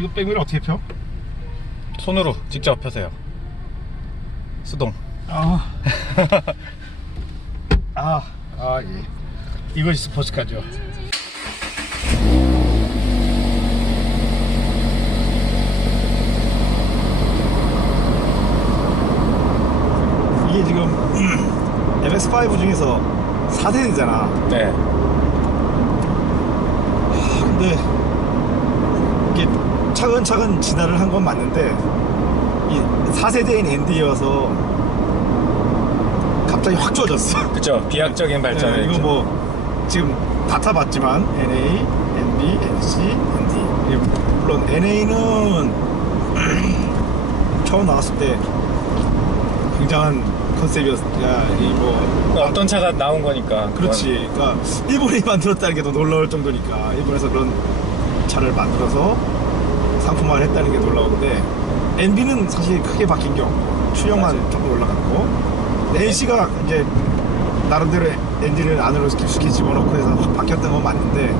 이거 백미를 어떻게 펴? 손으로 직접 펴세요. 수동. 예. 이것이 스포츠카죠. 이게 지금 MX5 중에서 4세대잖아. 네. 근데 이게 차근차근 진화를 한 건 맞는데 이 4세대인 엔디여서 갑자기 확 좋아졌어. 그쵸. 비약적인 발전을 네, 이거 했죠. 뭐 지금 다 타봤지만 NA, NB, NC, ND. 물론 NA는 처음 나왔을 때 굉장한 컨셉이었어. 어떤 차가 나온 거니까. 그렇지. 그러니까 일본이 만들었다는 게 더 놀라울 정도니까 일본에서 그런 차를 만들어서 상품화를 했다는 게 놀라운데 NB는 사실 크게 바뀐 게 없고 출력만 맞아요. 조금 올라갔고 NC가 이제 나름대로 엔진을 안으로 깊숙이 집어넣고 해서 확 바뀌었던 건 맞는데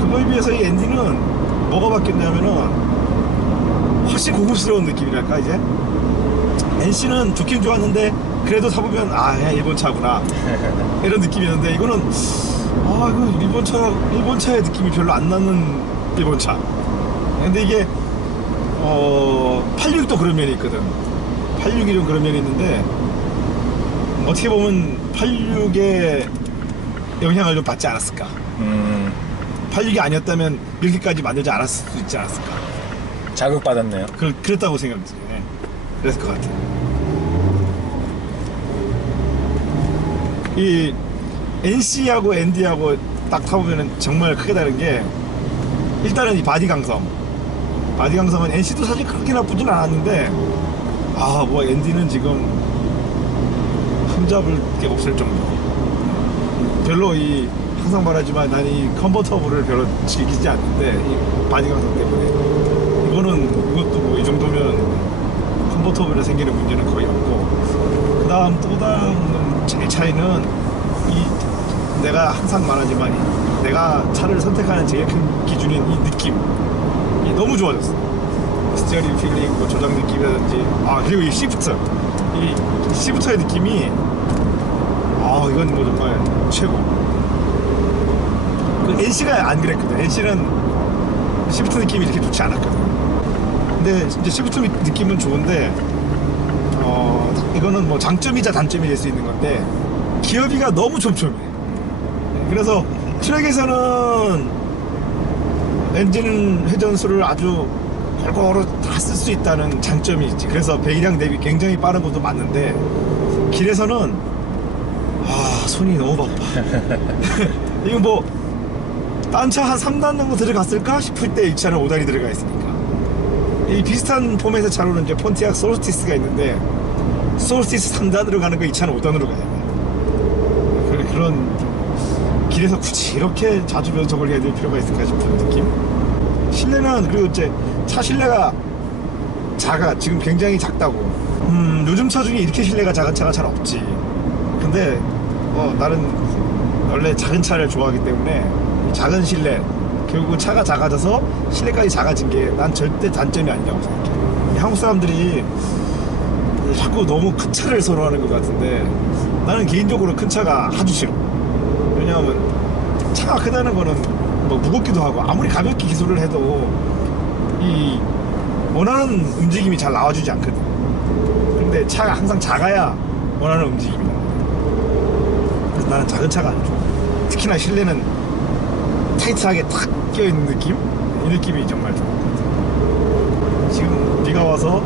그거에 비해서 이 엔진은 뭐가 바뀌었냐면은 훨씬 고급스러운 느낌이랄까 이제 NC는 좋긴 좋았는데 그래도 타보면 그냥 일본 차구나 이런 느낌이었는데 이거는 이거 일본 차의 느낌이 별로 안 나는 일본 차. 근데 이게 86도 그런 면이 있거든. 86이 그런 면이 있는데 어떻게 보면 86의 영향을 좀 받지 않았을까. 86이 아니었다면 이렇게까지 만들지 않았을 수 있지 않았을까. 자극받았네요. 그랬다고 생각했어요. 네. 그랬을 것 같아요. 이 NC하고 ND하고 딱 타보면 정말 크게 다른 게 일단은 이 바디 강성. 바디 강성은 NC도 사실 그렇게 나쁘진 않았는데 뭐 ND는 지금 흠잡을 게 없을 정도. 별로 항상 말하지만 난 이 컨버터블을 별로 즐기지 않는데 이 바디 강성 때문에 이것도 뭐 이 정도면 컨버터블에 생기는 문제는 거의 없고 그 다음 또 다른 제일 차이는 내가 항상 말하지만 내가 차를 선택하는 제일 큰 기준인 이 느낌 너무 좋아졌어. 스티어링 필링, 뭐 조작 느낌이라든지 그리고 이 시프트의 느낌이 이건 뭐 정말 최고. 그 NC가 안 그랬거든. NC는 시프트 느낌이 이렇게 좋지 않았거든. 근데 이제 시프트 느낌은 좋은데 이거는 뭐 장점이자 단점이 될 수 있는 건데 기어비가 너무 촘촘해. 그래서 트랙에서는 엔진 회전수를 아주 골고루 다 쓸 수 있다는 장점이 있지. 그래서 배기량 대비 굉장히 빠른 것도 맞는데 길에서는 손이 너무 바빠. 이거 뭐 딴 차 한 3단 정도 들어갔을까 싶을 때 이 차는 5단이 들어가 있으니까. 이 비슷한 포맷의 차로는 이제 폰티악 솔스티스가 있는데 솔스티스 3단으로 가는 거 이 차는 5단으로 가야 돼. 그런 길에서 굳이 이렇게 자주 저걸 해야 될 필요가 있을까 싶은 느낌. 실내는 그리고 이제 차 실내가 지금 굉장히 작다고. 요즘 차 중에 이렇게 실내가 작은 차가 잘 없지. 근데 나는 원래 작은 차를 좋아하기 때문에 작은 실내 결국 차가 작아져서 실내까지 작아진 게 난 절대 단점이 아니라고 생각해. 한국 사람들이 자꾸 너무 큰 차를 선호하는 것 같은데 나는 개인적으로 큰 차가 아주 싫어. 왜냐하면 차가 크다는 거는 뭐 무겁기도 하고 아무리 가볍게 기술을 해도 이 원하는 움직임이 잘 나와주지 않거든. 근데 차가 항상 작아야 원하는 움직임이 나와. 그래서 나는 작은 차가 안 좋아. 특히나 실내는 타이트하게 탁 껴있는 느낌? 이 느낌이 정말 좋은 것 같아. 지금 비가 와서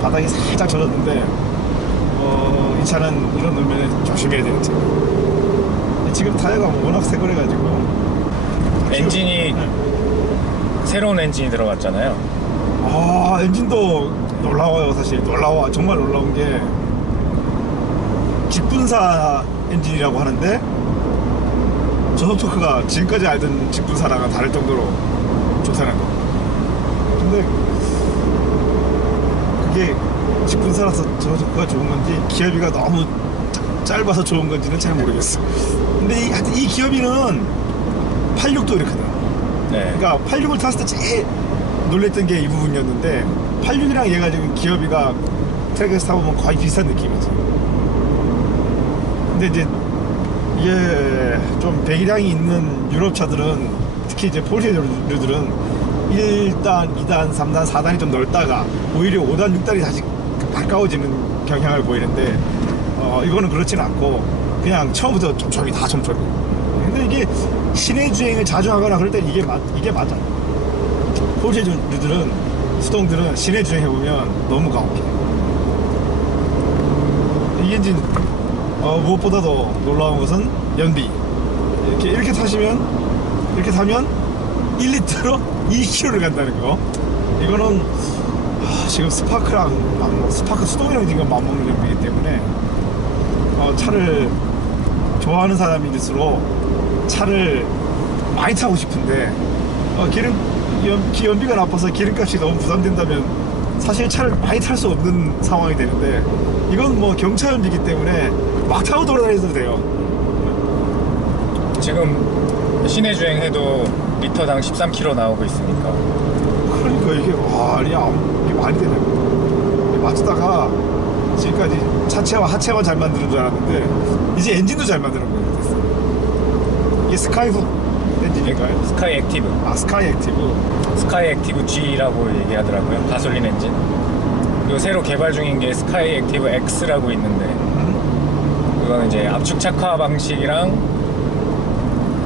바닥이 살짝 젖었는데 이 차는 이런路面에 조심해야 되는 차. 지금 타이어가 워낙 새 거래가지고 엔진이 새로운 엔진이 들어갔잖아요. 엔진도 놀라워요. 사실 놀라워. 정말 놀라운 게 직분사 엔진이라고 하는데 저속 토크가 지금까지 알던 직분사랑은 다를 정도로 좋다는 거. 근데 그게 직분사라서 저속 토크가 좋은 건지 기어비가 너무 짧아서 좋은 건지는 잘 모르겠어. 근데 하여튼 이 기어비는 86도 이렇거든. 네. 그러니까 86을 탔을 때 제일 놀랬던 게 이 부분이었는데 86이랑 얘가 지금 기어비가 트랙에서 타보면 거의 비슷한 느낌이지. 근데 이제 이게 좀 배기량이 있는 유럽 차들은 특히 이제 포르쉐들은 1단, 2단, 3단, 4단이 좀 넓다가 오히려 5단, 6단이 다시 가까워지는 경향을 보이는데 이거는 그렇지는 않고 그냥 처음부터 점점이 다 점점이. 근데 이게 시내 주행을 자주 하거나 그럴 때 이게 맞아. 포르쉐들은 수동들은 시내 주행 해보면 너무 가혹해. 이 엔진 무엇보다도 놀라운 것은 연비. 이렇게 타면 1리터로 2km를 간다는 거. 이거는 지금 스파크랑 스파크 수동이랑 지금 맞먹는 연비이기 때문에 차를 좋아하는 사람일수록 차를 많이 타고 싶은데 연비가 나빠서 기름값이 너무 부담된다면 사실 차를 많이 탈 수 없는 상황이 되는데 이건 뭐 경차 연비이기 때문에 막 타고 돌아다녀도 돼요. 지금 시내 주행해도 리터당 13km 나오고 있으니까. 그러니까 이게 이게 말이 되냐고. 맞추다가 지금까지 차체와 하체만 잘 만드는 줄 알았는데 이제 엔진도 잘 만드는 거예요. 됐어. 이게 스카이훅 엔진인가요? 스카이 액티브. 스카이 액티브. 스카이 액티브 G라고 얘기하더라고요. 가솔린 엔진. 그리고 새로 개발 중인 게 스카이 액티브 X라고 있는데 그거는 이제 압축 착화 방식이랑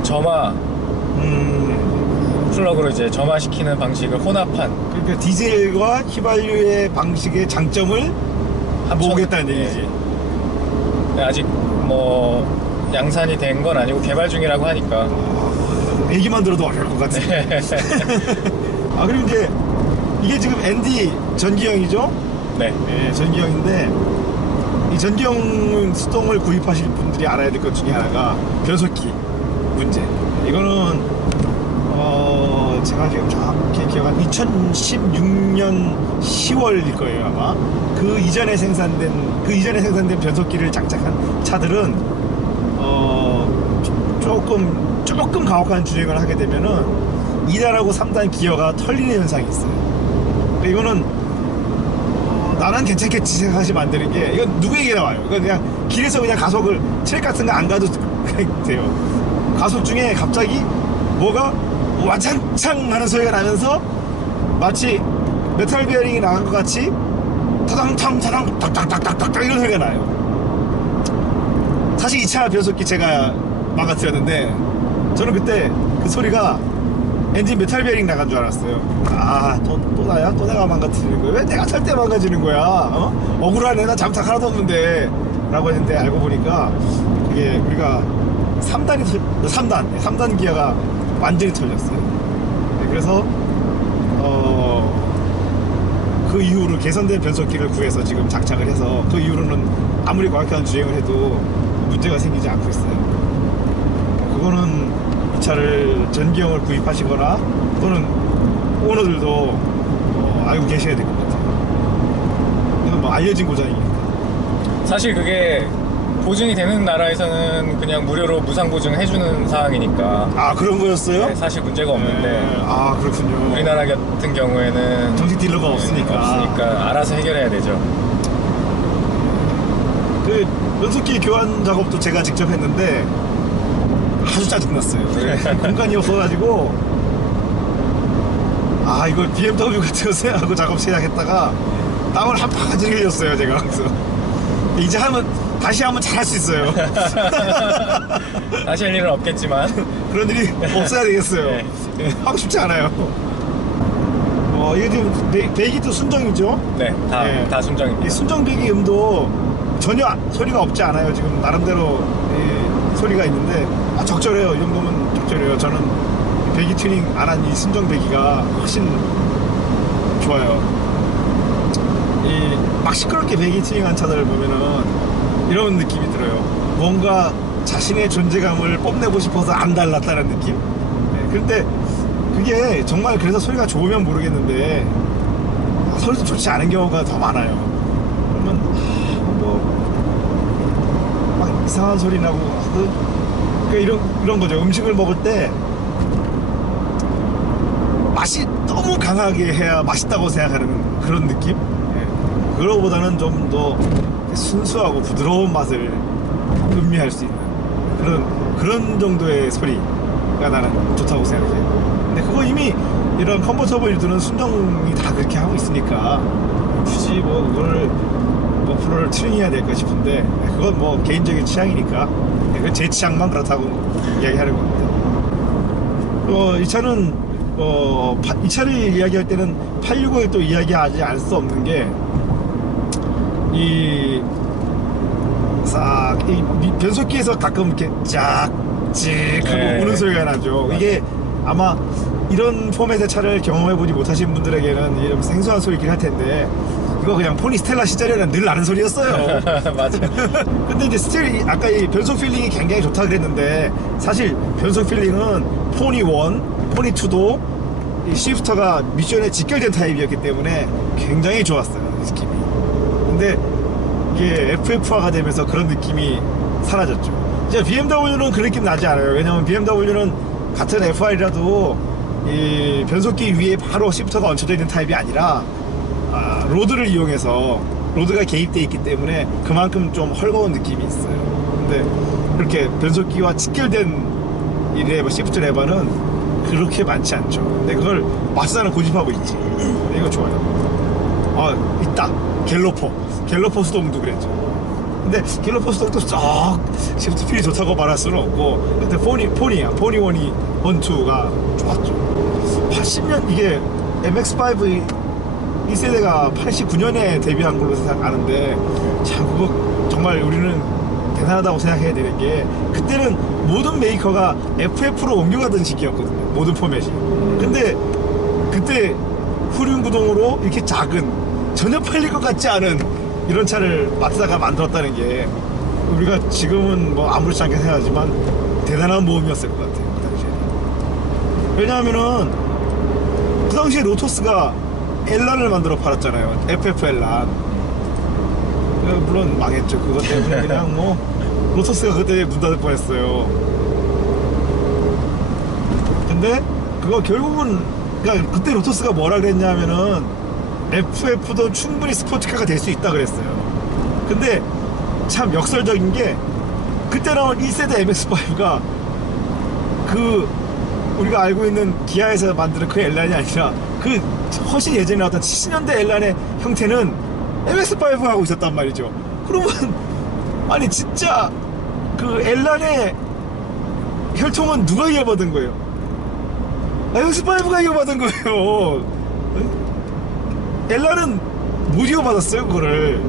점화 플러그로 이제 점화시키는 방식을 혼합한. 그러니까 디젤과 휘발유의 방식의 장점을 모으겠다는 얘기지. 네, 아직 뭐 양산이 된 건 아니고 개발 중이라고 하니까. 얘기만 들어도 어려울 것 같은데. 그리고 이제 이게 지금 ND 전기형이죠? 네. 네, 전기형인데 이 전기형 수동을 구입하실 분들이 알아야 될 것 중에 하나가 변속기 문제. 이거는 제가 지금 정확히 기억한 2016년 10월일 거예요 아마. 그 이전에 생산된 변속기를 장착한 차들은 조금 가혹한 주행을 하게 되면은 2단하고 3단 기어가 털리는 현상이 있어요. 그러니까 이거는 나는 괜찮겠지 생각하시면 안 되는 게 이건 누구에게 나와요. 이건 그냥 길에서 그냥 가속을 트랙 같은 거 안 가도 돼요. 가속 중에 갑자기 뭐가 와장창 하는 소리가 나면서 마치 메탈 베어링이 나간 것 같이 타당탕 딱딱딱딱딱 이런 소리가 나요. 사실 이 차 변속기 제가 망가뜨렸는데 저는 그때 그 소리가 엔진 메탈 베어링 나간 줄 알았어요. 또 나야? 또 내가 망가뜨리는 거야? 왜 내가 탈 때 망가지는 거야? 억울하네. 나 잠탁 하나도 없는데 라고 했는데 알고 보니까 그게 우리가 3단 기어가 완전히 털렸어요. 네, 그래서 그 이후로 개선된 변속기를 구해서 지금 장착을 해서 그 이후로는 아무리 과격한 주행을 해도 문제가 생기지 않고 있어요. 그거는 이 차를 전기형을 구입하시거나 또는 오너들도 알고 계셔야 될 것 같아요. 이건 뭐 알려진 고장입니다. 사실 그게 보증이 되는 나라에서는 그냥 무료로 무상 보증해주는 사항이니까. 그런 거였어요? 네, 사실 문제가 없는데. 네. 그렇군요. 우리나라 같은 경우에는 정식 딜러가 없으니까 알아서 해결해야 되죠. 그 변속기 교환 작업도 제가 직접 했는데 아주 짜증났어요. 공간이 없어가지고 이걸 BMW 같은 거 생각하고 작업 시작했다가 땀을 한 바가지 흘렸어요 제가. 그래서 이제 다시 하면 잘할 수 있어요. 다시 할 일은 없겠지만 그런 일이 없어야 되겠어요. 네. 하고 싶지 않아요. 이게 지금 배기도 순정이죠? 네, 다 이 순정입니다. 순정 배기음도 전혀 소리가 없지 않아요. 지금 나름대로 소리가 있는데 적절해요. 이 정도면 적절해요. 저는 배기 튜닝 안 한 이 순정 배기가 훨씬 좋아요. 막 시끄럽게 배기 튜닝한 차들을 보면은 이런 느낌이 들어요. 뭔가 자신의 존재감을 뽐내고 싶어서 안 달랐다는 느낌. 그런데 그게 정말 그래서 소리가 좋으면 모르겠는데 소리도 좋지 않은 경우가 더 많아요. 그러면 막 이상한 소리 나고 그러니까 이런 거죠. 음식을 먹을 때 맛이 너무 강하게 해야 맛있다고 생각하는 그런 느낌? 예. 그거보다는 좀 더 순수하고 부드러운 맛을 음미할 수 있는 그런 정도의 소리가 나는 좋다고 생각해. 근데 그거 이미 이런 컨버터블 유도는 순정이 다 그렇게 하고 있으니까 굳이 뭐 그걸 뭐 플로를 튜닝해야 될까 싶은데 그건 뭐 개인적인 취향이니까 그건 제 취향만 그렇다고 이야기하는 겁니다. 이 차는 이 차를 이야기할 때는 865에 또 이야기하지 않을 수 없는 게 이 변속기에서 가끔 이렇게 짝찍 하고 네. 우는 소리가 나죠. 이게 아마 이런 포맷의 차를 경험해보지 못하신 분들에게는 이런 생소한 소리긴 할 텐데 이거 그냥 포니 스텔라 시절에는 늘 나는 소리였어요. 맞아. 근데 이제 아까 이 변속 필링이 굉장히 좋다 그랬는데 사실 변속 필링은 포니 1, 포니 2도 이 시프터가 미션에 직결된 타입이었기 때문에 굉장히 좋았어요, 느낌이. 근데 이게 FF화가 되면서 그런 느낌이 사라졌죠. 이제 BMW는 그런 느낌 나지 않아요. 왜냐면 BMW는 같은 FR이라도 이 변속기 위에 바로 시프터가 얹혀져 있는 타입이 아니라 로드를 이용해서 로드가 개입되어 있기 때문에 그만큼 좀 헐거운 느낌이 있어요. 근데 그렇게 변속기와 직결된 이 레버, 시프트 레버는 그렇게 많지 않죠. 근데 그걸 마스다는 고집하고 있지. 근데 이거 좋아요. 있다. 갤로퍼 수동도 그랬죠. 근데 갤로퍼 수동도 쫙 시프트 필이 좋다고 말할 수는 없고 근데 포니야. 포니 1이 1, 2가 좋았죠. 80년 이게 MX5 이 세대가 89년에 데뷔한 걸로 아는데 참 그거 정말 우리는 대단하다고 생각해야 되는 게 그때는 모든 메이커가 FF로 옮겨가던 시기였거든요. 모든 포맷이. 근데 그때 후륜구동으로 이렇게 작은 전혀 팔릴 것 같지 않은 이런 차를 마츠다가 만들었다는 게 우리가 지금은 뭐 아무렇지 않게 생각하지만 대단한 모험이었을 것 같아요. 그 당시에. 왜냐하면은 그 당시에 로터스가 엘란을 만들어 팔았잖아요. FF 엘란. 물론 망했죠. 그것 때문에 그냥 뭐 로터스가 그때 문 닫을 뻔했어요. 근데 그거 결국은 그러니까 그때 로터스가 뭐라 그랬냐면은 FF도 충분히 스포츠카가 될 수 있다 그랬어요. 근데 참 역설적인 게 그때 나온 1세대 MX5가 그 우리가 알고 있는 기아에서 만드는 그 엘란이 아니라 그 훨씬 예전에 나왔던 70년대 엘란의 형태는 MX5하고 있었단 말이죠. 그러면 아니 진짜 그 엘란의 혈통은 누가 이어받은 거예요? MX5가 이어받은 거예요. 엘란은 못 이어받았어요 그거를.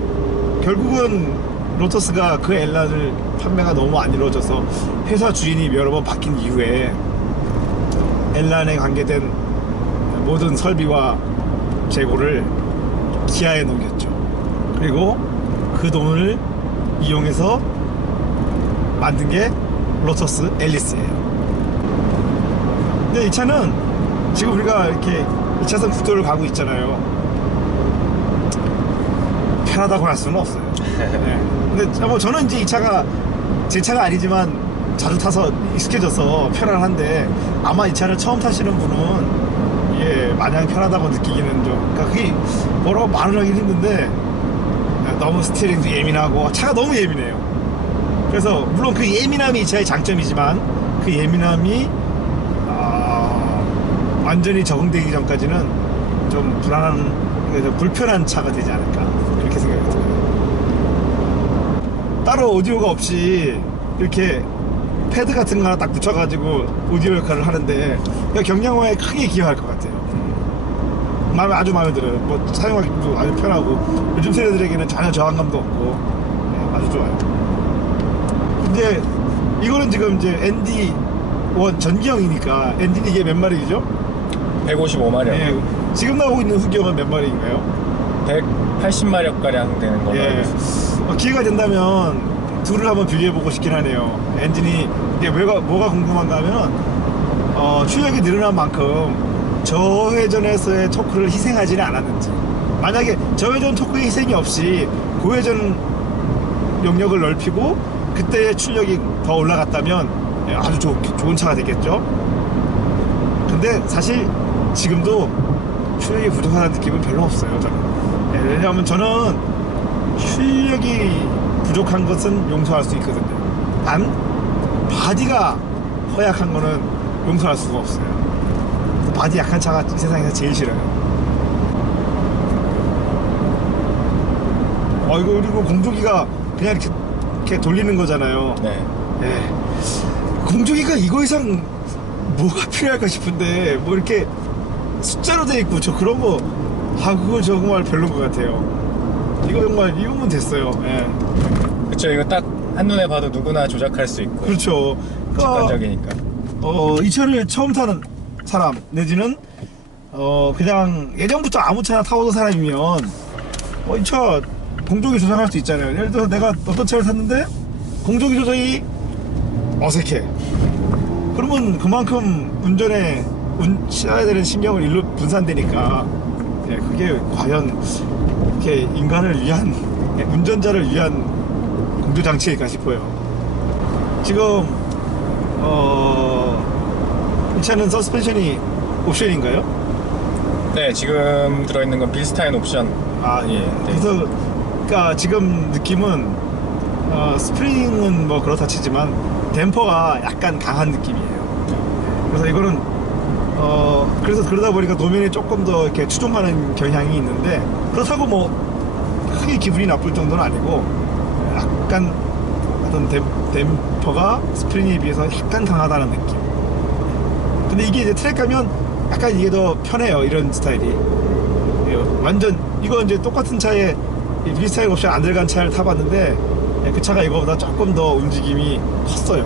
결국은 로터스가 그 엘란을 판매가 너무 안 이루어져서 회사 주인이 여러 번 바뀐 이후에 엘란에 관계된 모든 설비와 재고를 기아에 넘겼죠. 그리고 그 돈을 이용해서 만든 게 로터스 앨리스예요. 근데 이 차는 지금 우리가 이렇게 2차선 국도를 가고 있잖아요. 편하다고 할 수는 없어요. 네. 근데 뭐 저는 이제 이 차가 제 차가 아니지만 자주 타서 익숙해져서 편안한데 아마 이 차를 처음 타시는 분은 이게 마냥 편하다고 느끼기는 좀 그러니까 그게 뭐라고 말을 하긴 힘든데 너무 스티어링도 예민하고 차가 너무 예민해요. 그래서 물론 그 예민함이 이 차의 장점이지만 그 예민함이 완전히 적응되기 전까지는 좀 좀 불편한 차가 되지 않을까 그렇게 생각이 들어요. 따로 오디오가 없이 이렇게 패드 같은 거 하나 딱 붙여가지고 오디오 역할을 하는데 경량화에 크게 기여할 것 같아요. 아주 마음에 들어요. 뭐 사용하기도 아주 편하고 요즘 세대들에게는 전혀 저항감도 없고 네, 아주 좋아요. 근데 이거는 지금 이제 ND1 전기형이니까 엔진 이게 몇 마력이죠? 155마력. 네, 지금 나오고 있는 후기형은 몇 마력인가요? 180마력가량 되는 걸로 알고 예. 있습니다. 기회가 된다면 둘을 한번 비교해보고 싶긴 하네요. 엔진이 이게 뭐가 궁금한가 하면 출력이 늘어난 만큼 저회전에서의 토크를 희생하지는 않았는지, 만약에 저회전 토크의 희생이 없이 고회전 용력을 넓히고 그때의 출력이 더 올라갔다면 아주 좋은 차가 됐겠죠. 근데 사실 지금도 출력이 부족하다는 느낌은 별로 없어요. 저는. 예, 왜냐하면 저는 출력이 부족한 것은 용서할 수 있거든요. 단 바디가 허약한 거는 용서할 수가 없어요. 바디 약한 차가 이 세상에서 제일 싫어요. 이거 그리고 공조기가 그냥 이렇게 돌리는 거잖아요. 네. 예. 공조기가 이거 이상 뭐가 필요할까 싶은데 뭐 이렇게 숫자로 돼 있고 저 그런 거 그거 정말 별로인 것 같아요. 이거 정말 이거면 됐어요. 예. 그쵸. 이거 딱 한눈에 봐도 누구나 조작할 수 있고. 그렇죠. 직관적이니까. 이 차를 처음 타는 사람 내지는 그냥 예전부터 아무 차나 타보던 사람이면 이 차 공조기 조작할 수 있잖아요. 예를 들어서 내가 어떤 차를 탔는데 공조기 조작이 어색해. 그러면 그만큼 운전에 써야 되는 신경을 일로 분산되니까 그게 과연 이렇게 인간을 위한 운전자를 위한 공조 장치일까 싶어요. 지금 이 차는 서스펜션이 옵션인가요? 네, 지금 들어있는 건 빌스타인 옵션. 예. 그래서 그러니까 지금 느낌은 스프링은 뭐 그렇다 치지만 댐퍼가 약간 강한 느낌이에요. 그래서 이거는 그래서 그러다 보니까 노면에 조금 더 이렇게 추종하는 경향이 있는데 그렇다고 뭐 크게 기분이 나쁠 정도는 아니고 약간 어떤 댐퍼가 스프링에 비해서 약간 강하다는 느낌. 근데 이게 이제 트랙 가면 약간 이게 더 편해요. 이런 스타일이. 완전 이거 이제 똑같은 차에 비스타일 옵션 안 들어간 차를 타봤는데 그 차가 이거보다 조금 더 움직임이 컸어요.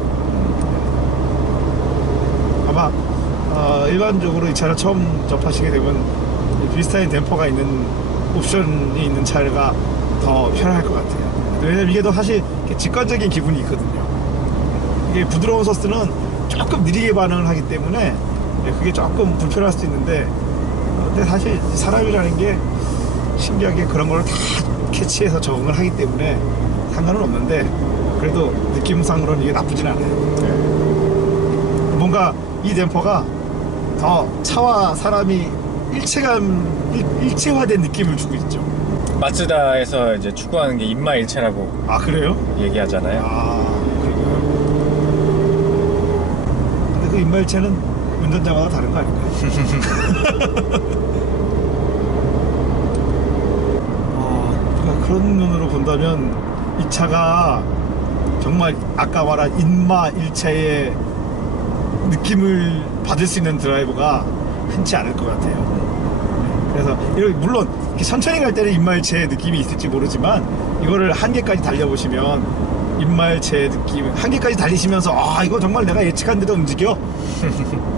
아마 일반적으로 이 차를 처음 접하시게 되면 비스타일 댐퍼가 있는 옵션이 있는 차가 더 편할 것 같아요. 왜냐면 이게 더 사실 직관적인 기분이 있거든요. 이게 부드러운 서스는 조금 느리게 반응을 하기 때문에 그게 조금 불편할 수도 있는데 근데 사실 사람이라는 게 신기하게 그런 걸 다 캐치해서 적응을 하기 때문에 상관은 없는데 그래도 느낌상으로는 이게 나쁘진 않아요. 뭔가 이 댐퍼가 더 차와 사람이 일체화된 느낌을 주고 있죠. 마츠다에서 이제 추구하는 게 인마일체라고 그래요? 얘기하잖아요. 그런가요? 근데 그 인마일체는 운전자마다 다른 거 아닐까요? 그런 눈으로 본다면 이 차가 정말 아까 말한 인마일체의 느낌을 받을 수 있는 드라이버가 흔치 않을 것 같아요. 그래서 물론 이렇게 천천히 갈 때는 인마일체의 느낌이 있을지 모르지만 이거를 한계까지 달려보시면 인마일체의 느낌, 한계까지 달리시면서 이거 정말 내가 예측한 대로 움직여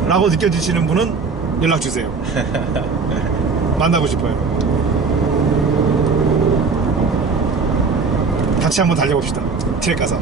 라고 느껴지시는 분은 연락주세요. 만나고 싶어요. 같이 한번 달려봅시다. 트랙 가서.